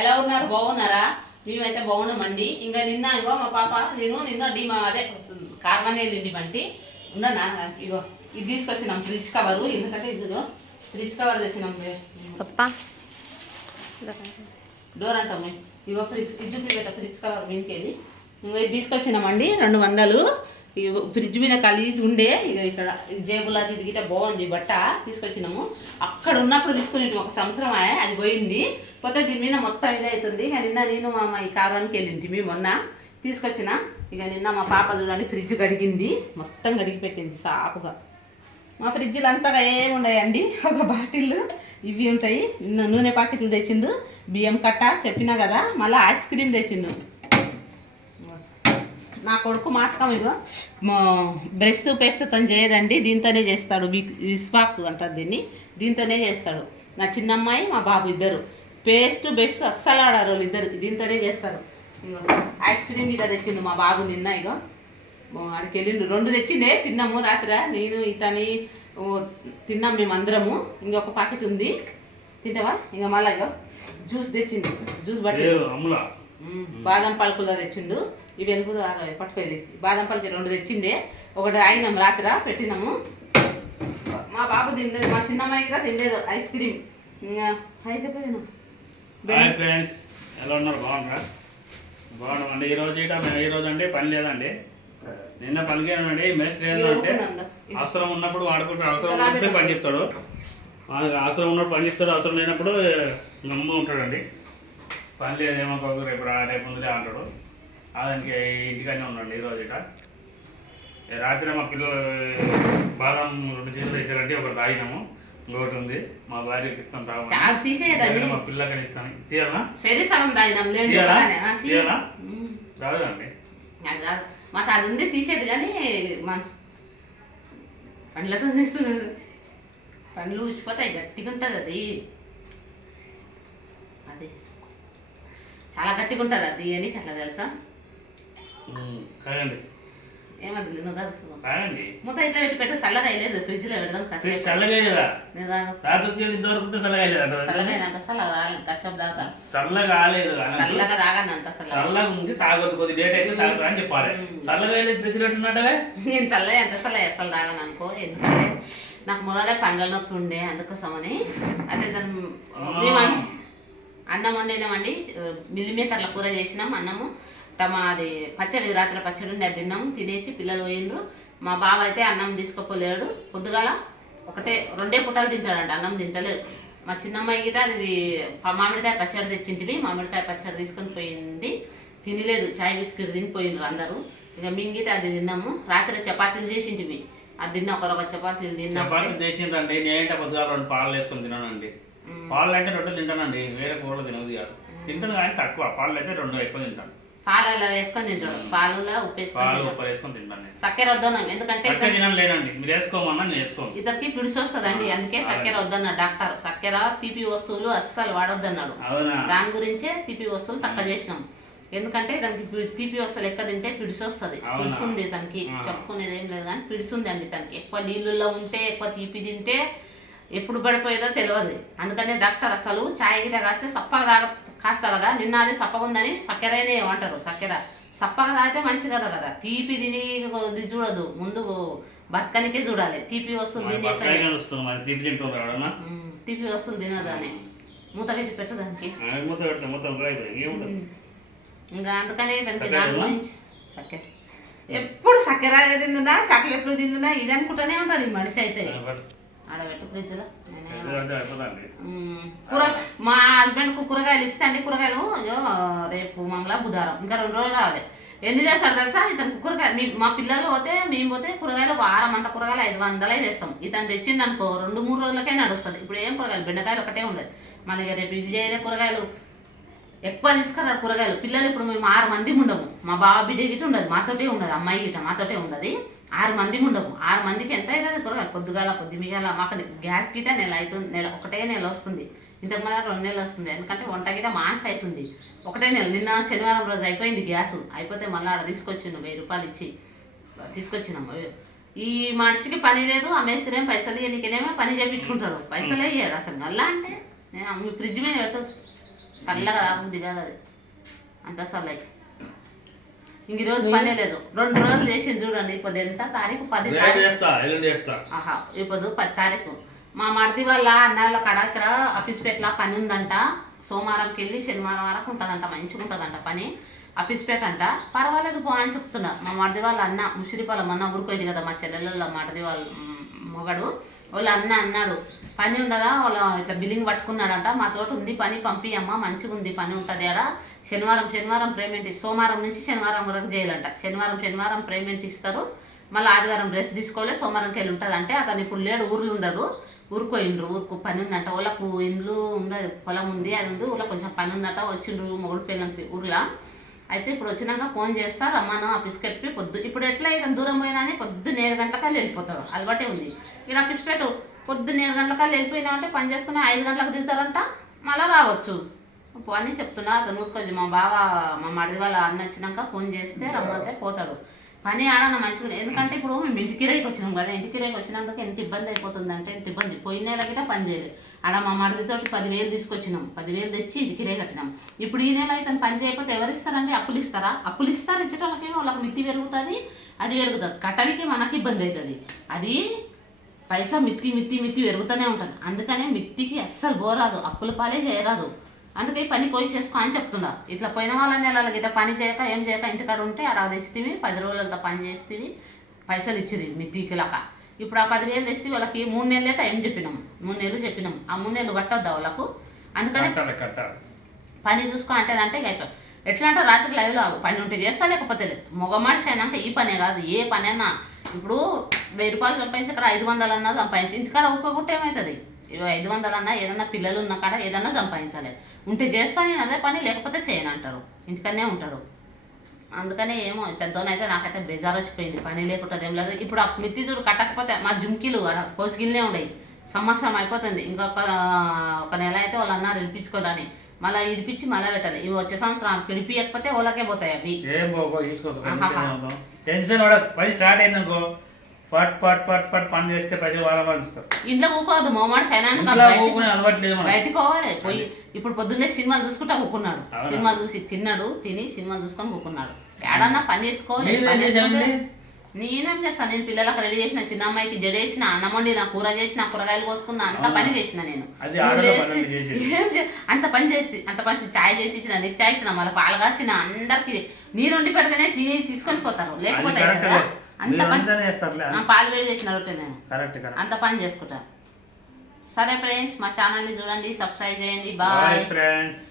ఎలా ఉన్నారు? బాగున్నారా? మేమైతే బాగున్నామండి. ఇంకా నిన్న ఇగో మా పాప నేను నిన్న డి మా అదే కార్మనే వెళ్ళింది బంటి. ఉండనా ఇగో ఇది తీసుకొచ్చినాం ఫ్రిడ్జ్ కవరు ఎందుకంటే ఇదిగో ఫ్రిడ్జ్ కవర్ తెచ్చినాం డోర్ అంటాం మేము. ఇగో ఫ్రిడ్జ్ ఫ్రిడ్జ్ పెట్ట ఫ్రిడ్జ్ కవర్ మీదకేది ఇంకో ఇది తీసుకొచ్చినామండి రెండు వందలు. ఫ్రిడ్జ్ మీద కలిసి ఉండే ఇక ఇక్కడ జేబులు అది గిట్ట బాగుంది బట్ట తీసుకొచ్చినాము. అక్కడ ఉన్నప్పుడు తీసుకుని ఒక సంవత్సరం అది పోయింది. పోతే దీని మీద మొత్తం ఇది అవుతుంది ఇక నిన్న నేను మా ఈ కారానికి వెళ్ళింది మేము మొన్న తీసుకొచ్చిన. ఇక నిన్న మా పాప చూడండి ఫ్రిడ్జ్ కడిగింది మొత్తం కడిగి పెట్టింది సాపుగా. మా ఫ్రిడ్జ్లో అంతగా ఏమి ఉన్నాయండి ఒక బాటిల్ ఇవి ఉంటాయి. నిన్న నూనె ప్యాకెట్లు తెచ్చిండు బియ్యం కట్ట చెప్పినా కదా మళ్ళీ ఐస్ క్రీమ్ తెచ్చిండు. నా కొడుకు మాత్రం ఇగో బ్రష్ పేస్ట్ తను చేయడండి దీంతోనే చేస్తాడు. విస్వాక్ అంటారు దీన్ని. దీంతోనే చేస్తాడు. నా చిన్నమ్మాయి మా బాబు ఇద్దరు. పేస్ట్ బ్రష్ అస్సలు ఆడారు వాళ్ళు ఇద్దరు. దీంతోనే చేస్తారు. ఐస్ క్రీమ్ మీద తెచ్చిండు మా బాబు నిన్న ఇగో ఆడికి వెళ్ళిండు. రెండు తెచ్చిండే తిన్నాము రాత్రి. నేను ఇతని తిన్నాం మేము అందరము. ఇంకొక ప్యాకెట్ ఉంది. తింటావా? ఇంకా మళ్ళా ఇగో జ్యూస్ తెచ్చిండు. జ్యూస్ బట్టి. బాదం పలుకులో తెచ్చిండు. ఇవి వెలుపు పట్టుకో ఇది. బాదం పలుకు రెండు తెచ్చిండే. ఒకటి అయినాం రాత్రి పెట్టినాము. మా బాబు తినలేదు మా చిన్నమ్మాయి కూడా తినలేదు ఐస్ క్రీమ్. హాయ్ ఫ్రెండ్స్ ఎలా ఉన్నారు? బాగున్నారా? బాగున్నామండి. ఈ రోజు ఇట మేము ఈ రోజు అంటే పని లేదండి. నిన్న పనికేనండి మేస్త్రి ఏంటంటే అవసరం ఉన్నప్పుడు వాడుకుంటాడు అవసరం ఉన్నప్పుడే పని చెప్తాడు అవసరం ఉన్నప్పుడు పని చెప్తాడు అవసరం లేనప్పుడు గమ్మ ఉంటాడండి. పని లేదేమో కొడుకు రేపు రా రేపు ముందులే అంటాడు. దానికి ఇంటికనే ఉన్నాడు ఈ రోజు ఇట రాత్రి మా పిల్లలు బాదం రెండు చేతులు ఇచ్చారంటే ఒకటి తాగినాము ఇంకొకటి ఉంది. మా భార్యకి ఇస్తాం తాగమని తీసేయదండి మా పిల్లకి ఇస్తాను. తీయాలా. రాలేదండి. అది కాదు. మాకు అది ఉంది తీసేది కానీ మా పండ్లతో తీస్తున్నాడు పండ్లు ఊసిపోతాయి గట్టిగా ఉంటుంది అది. అది. చాలా గట్టిగా ఉంటుంది అది అని అట్లా తెలుసా? నువ్వు మూత ఇట్లా పెట్టి పెట్టు చల్లగా అయ్యలేదు పెడదాం కాసేపు. చల్లగా దొరుకుతుంటే చల్లగా చల్లగా కాసేపు కాలేదు అంత చల్లగా. ఉంది తాగొద్దు కొద్ది డేట్ అయితే తాగుతా అని చెప్పాలి. చల్లగా వెళ్ళి ఫ్రిడ్జ్ పెట్టున్నట్టుగా నేను చల్లగా ఎంత చల్లగా అసలు తాగాను అనుకో ఎందుకంటే నాకు మొదలే పండ్ల నొప్పి ఉండే అందుకోసమని అదే దాని మేము అన్- అన్నం వండినామండి మిల్లి మేకర్ల కూర చేసినాం అన్నము. టమా అది పచ్చడి రాత్రి పచ్చడి ఉండి అది తిన్నాం తినేసి పిల్లలు పోయిండ్రు. మా బావ అయితే అన్నం తీసుకోపోలేడు. పొద్దుగాల ఒకటే రెండే పుట్టలు తింటాడంట అన్నం తింటలేడు. మా చిన్నమ్మాయి గిట అది మామిడికాయ పచ్చడి తెచ్చింటివి మామిడికాయ పచ్చడి తీసుకొని పోయింది. తినలేదు చాయ్ బిస్కెట్ తిని పోయిండ్రు అందరూ. ఇక మింగిట అది తిన్నాము. రాత్రి చపాతీలు చేసింటివి అది తిన్నా ఒకరొక చపాతీలు తిన్నాం చపాతీ చేసిందండి నేనంటే పొద్దుగా రెండు పాలు వేసుకొని తినానండి పాలు అంటే రెండు తింటానండి. వేరే కూరలు తినదు కాదు తింటాను కానీ తక్కువ. పాలు అయితే రెండు ఎక్కువ తింటాను. పాలు అలా వేసుకొని తింటాడు. పాలలో ఉప్పు పాలు ఉప్పు వేసుకొని తింటాను నేను. చక్కెర వద్దన్నాం. ఎందుకంటే చక్కగా తినాలి లేదండి మీరు వేసుకోమన్నా నేను వేసుకోను. ఇద్దరికి పిడిచి వస్తుందండి. అందుకే చక్కెర వద్దన్నాడు డాక్టర్. చక్కెర తీపి వస్తువులు అస్సలు వాడొద్దన్నాడు. అవునా? దాని గురించే తీపి వస్తువులు తక్కువ చేసినాం. ఎందుకంటే దానికి పి- తీపి వస్తువులు ఎక్కువ తింటే పిడిసి వస్తుంది. అవునా? పిడుస్తుంది దానికి ఆ. చెప్పుకునేది ఏం లేదు కానీ పిడుస్తుంది అండి దానికి ఎక్కువ నీళ్ళల్లో ఉంటే ఎక్కువ తీపి తింటే ఎప్పుడు పడిపోయేదో తెలియదు అందుకనే డాక్టర్ అసలు చాయ్ గిట కాస్తే సప్పగా తాగ కాస్తా కదా నిన్న అది సప్పగా ఉందని చక్కెరనే ఏమంటారు చక్కెర సప్పగా తాగితే మంచి కదా కదా. తీపి తిని ఇది చూడదు ముందు బతకనికే చూడాలి. తీపి వస్తుంది తీపి వస్తువులు తినదు అని మూత పెట్టి పెట్టు దానికి. ఆ, మూత పెడితే మొత్తం అయిపోయి ఏముండదు. ఇంకా అందుకనే దాని? గురించి చక్కెర ఎప్పుడు చక్కెర తిందునా చాక్లెట్లు తిందునా ఇది అనుకుంటూనే ఉంటాడు ఈ మనిషి అయితే. ఆడబెట్టు ఫ్రిడ్జ్లో. కూర మా హస్బెండ్కు కూరగాయలు ఇస్తే అండి కూరగాయలు అయ్యో రేపు మంగళ బుధవారం ఇంకా రెండు రోజులు రావాలి. ఎన్ని చేస్తాడు తెలుసా? ఇతనికి కూరగాయలు మీ మా పిల్లలు పోతే మేము పోతే కూరగాయలు వారం అంత కూరగాయలు ఐదు వందలే చేస్తాం. ఇతను తెచ్చింది అనుకో రెండు మూడు రోజులకే నడుస్తుంది. ఇప్పుడు ఏం కూరగాయలు? బెండకాయలు ఒకటే ఉండదు. మళ్ళీ ఇక రేపు ఇది చేయలే కూరగాయలు. ఎక్కువ తీసుకురాడు కూరగాయలు. పిల్లలు ఇప్పుడు మేము ఆరు మంది ఉండము. మా బావ బిడ్డ గిట్ట ఉండదు. మాతోటే ఉండదు. అమ్మాయి గిట్ట మాతోటే ఉండదు. ఆరు మంది ఉండము ఆరు మందికి ఎంత అవుతుంది కూరగాయలు పొద్దుగాల పొద్దుమిగాల మాకు గ్యాస్ గిట్ట నెల అవుతుంది నెల ఒకటే నెల వస్తుంది. ఇంతకు ముందు రెండు నెలలు వస్తుంది. ఎందుకంటే వంట గిట్ట మాన్స్ అవుతుంది ఒకటే నెల. నిన్న శనివారం రోజు అయిపోయింది గ్యాస్. అయిపోతే మళ్ళీ ఆడ తీసుకొచ్చిండు వెయ్యి రూపాయలు ఇచ్చి. తీసుకొచ్చినాము ఈ మనిషికి పని లేదు. ఆ పైసలు ఇవ్వనికేనేమో పని చేయించుకుంటాడు పైసలే ఇయ్యాడు. అసలు మళ్ళా అంటే? ఫ్రిడ్జ్ మీద పెట్టదు చల్లగా ఉంది కదా అది. అంత చల్లగా ఇంక ఈ రోజు పనే లేదు. రెండు రోజులు చేసింది చూడండి ఇప్పుడు ఎంత? తారీఖు పది ఆహా ఇప్పుడు పది తారీఖు. మా మరిది వాళ్ళ అన్నాళ్ళ కడ ఇక్కడ ఆఫీస్ పేట్ల పని ఉందంట. సోమవారంకి వెళ్ళి శనివారం వరకు ఉంటుందంట మంచిగా ఉంటుందంట పని. ఆఫీస్ పేట అంట. పర్వాలేదు అని చెప్తున్నా. మా మరిది వాళ్ళ అన్న ముసిరిపాలెం అన్న ఊరుకోయింది కదా మా చెల్లెళ్ళ మరిది వాళ్ళ మొగడు. వాళ్ళ అన్న అన్నాడు పని ఉండగా వాళ్ళ ఇట్లా బిల్లింగ్ పట్టుకున్నాడట. మా తోట ఉంది పని పంపియమ్మ మంచిగా ఉంది పని ఉంటుంది ఆడ. శనివారం శనివారం పేమెంట్ సోమవారం నుంచి శనివారం వరకు చేయాలంట. శనివారం శనివారం పేమెంట్ ఇస్తారు. మళ్ళీ ఆదివారం రెస్ట్ తీసుకోవాలి సోమవారంకి వెళ్ళి ఉంటుంది. అంటే అతను ఇప్పుడు లేడు ఊర్లు ఉండదు ఊరుకోయిండ్రు ఊరుకు పని ఉందంట. వాళ్ళకు ఇండ్లు ఉండదు పొలం ఉంది అది ఉంది ఊళ్ళో కొంచెం పని ఉందట. వచ్చిండ్రు మొగుడు పిల్లలకి ఊర్లో. అయితే ఇప్పుడు వచ్చినాక ఫోన్ చేస్తా రమ్మను ఆఫీస్కి వెళ్ళి పొద్దు ఇప్పుడు ఎట్లా ఇక దూరం పోయినా అని పొద్దున్న ఏడు గంటలకల్లా వెళ్ళిపోతారు. అలవాటే ఉంది. ఇలా ఆఫీస్ పెట్టు పొద్దున్న ఏడు గంటలకల్లా వెళ్ళిపోయినా అంటే పని చేసుకుని ఐదు గంటలకు దిగుతారంట మళ్ళీ రావచ్చు. అని చెప్తున్నా అతను ఊరుకోదు మా బాగా మా మడిది వాళ్ళ అన్న వచ్చినాక ఫోన్ చేస్తే రమ్మంటే పోతాడు. పని ఆడన మంచిగా ఎందుకంటే ఇప్పుడు మేము ఇంటి కిరాయికి వచ్చినాం కదా ఇంటికి కిరాయికి వచ్చినందుకు ఎంత ఇబ్బంది అయిపోతుంది అంటే ఎంత ఇబ్బంది. పోయిన నెల గిట్ట పని చేయలేదు. ఆడ మా మడిదితోటి పదివేలు తీసుకొచ్చినాం. పదివేలు తెచ్చి ఇంటి కిరాయి కట్టినాం. ఇప్పుడు ఈ నెల అయితే పని చేయకపోతే ఎవరు ఇస్తారండి? అప్పులు ఇస్తారా? అప్పులు ఇస్తారు. ఇచ్చేటోళ్ళకేమో వాళ్ళకి మిత్తి పెరుగుతుంది అది పెరుగుతుంది. కట్టడానికి మనకి ఇబ్బంది అవుతుంది. అది పైసా మిత్తి మిత్తి మిత్తి పెరుగుతూనే ఉంటుంది. అందుకనే మిత్తికి అస్సలు పోరాదు అప్పుల పాలే చేయరాదు. అందుకే పని కోయి చేసుకో అని చెప్తున్నా ఇట్లా పోయిన వాళ్ళ నెలలకి ఇట్లా పని చేయక ఏం చేయక ఇంటికాడ ఉంటే అలా తెస్తేవి పది రోజులంతా పని చేస్తేవి పైసలు ఇచ్చిరి మిత్తికి లాక ఇప్పుడు ఆ పదివేలు తెస్తే వాళ్ళకి మూడు నెలలే టైం చెప్పినాం. మూడు నెలలు చెప్పినాం. ఆ మూడు నెలలు కట్టొద్దా వాళ్ళకు? అందుకని పని చూసుకో అంటే అంటే అయిపోయి. ఎట్లా అంటే రాత్రి లైవ్లో పని ఉంటే చేస్తా లేకపోతే లేదు. మగ మనిషి అయినాక ఈ పనే కాదు ఏ పని అయినా ఇప్పుడు వెయ్యి రూపాయలు సంపాదించి అక్కడ ఐదు వందలు అన్నా సంపాదించి ఇంటికాడ ఒక్కొక్కటి ఏమవుతుంది ఐదు వందలు అన్నా ఏదన్నా పిల్లలు ఉన్న కాడ ఏదన్నా సంపాదించాలి. ఉంటే చేస్తా నేను అదే పని లేకపోతే చేయను అంటాడు. ఇంటికనే ఉంటాడు. అందుకనే ఏమో పెద్దోనైతే నాకైతే బేజారు వచ్చిపోయింది. పని లేకుంటుంది ఏం లేదు. ఇప్పుడు ఆ మిత్తి చూడు కట్టకపోతే మా జుమ్కీలు అక్కడ కోసిగిల్లే ఉండయి. సంవత్సరం అయిపోతుంది. ఇంకొక ఒక నెల అయితే వాళ్ళు అన్నారు ఇడిపించుకోరని మళ్ళీ ఇడిపించి మళ్ళీ పెట్టాలి. ఇవి వచ్చే సంవత్సరం ఇడిపియకపోతే వాళ్ళకే పోతాయి అవి. ఏం పోకో తీసుకోవచ్చు ఆహాహా. టెన్షన్ కూడా పని స్టార్ట్ అయిందనుకో పట్ పట్ పట్ పట్ పని చేస్తే పైసలు వారం ఇస్తారు. ఇంట్లో కూకోవద్దు మోమాడు ఇంట్లో బయటికి పోవాలి. పోయి ఇప్పుడు పొద్దున్నే సినిమాలు చూసుకుంటా కూకున్నాడు? సినిమాలు చూసి తిన్నాడు తిని సినిమాలు చూసుకొని కూకున్నాడు ఏడన్నా పని ఎత్తుకోవాలి నేనేం చేస్తాను నేను పిల్లలకు రెడీ చేసిన చిన్న అమ్మాయికి జడేసిన అన్నం వండిన కూర చేసిన కూరగాయలు కోసుకున్న అంత? పని చేసిన నేను. అంత పని చేసి అంత పని చాయ్ చేసి ఇచ్చిన నీకు చాయ్ ఇచ్చిన మళ్ళీ పాలు కాసిన అందరికి నీరు వండి పెడితేనే తిని తీసుకొని పోతారు. లేకపోతే అంత పని పాలు వేడి చేసిన రొట్టె నేను అంత పని చేసుకుంటా. సరే ఫ్రెండ్స్ మా ఛానల్ని చూడండి సబ్స్క్రైబ్ చేయండి. Bye bye. ఫ్రెండ్స్.